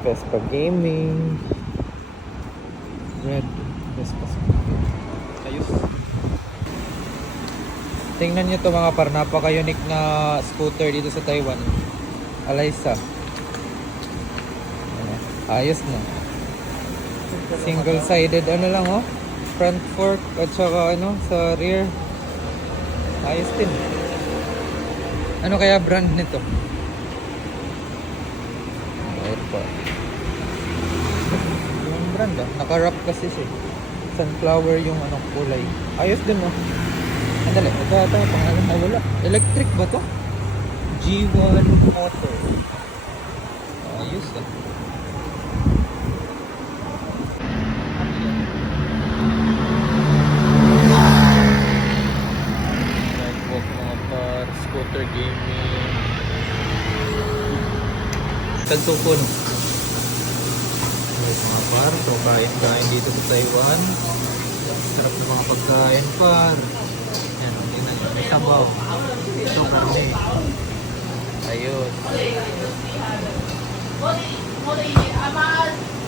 Vespa Gaming. Red Vespa. Ayos. Tingnan nyo to mga par, napaka-unique na scooter dito sa Taiwan. Alaysa. Ayos na. Single-sided ano lang oh. Front fork at saka ano sa rear. Ayos din. Ano kaya brand nito? Ayun pa. Yung brand ah. Naka-wrap kasi siya. Sunflower yung anong kulay. Ayos din oh. Andali. Ito ata. Pangalan na wala. Electric ba to? G1 motor. Ayos ah. Sidewalk mga par. Scooter gaming. Tagtupon. Mga par. So kain-kain dito sa Taiwan. Sarap ng mga pagkain par. Yan. Tingnan nyo. May sabaw. Ito karne. Ayun.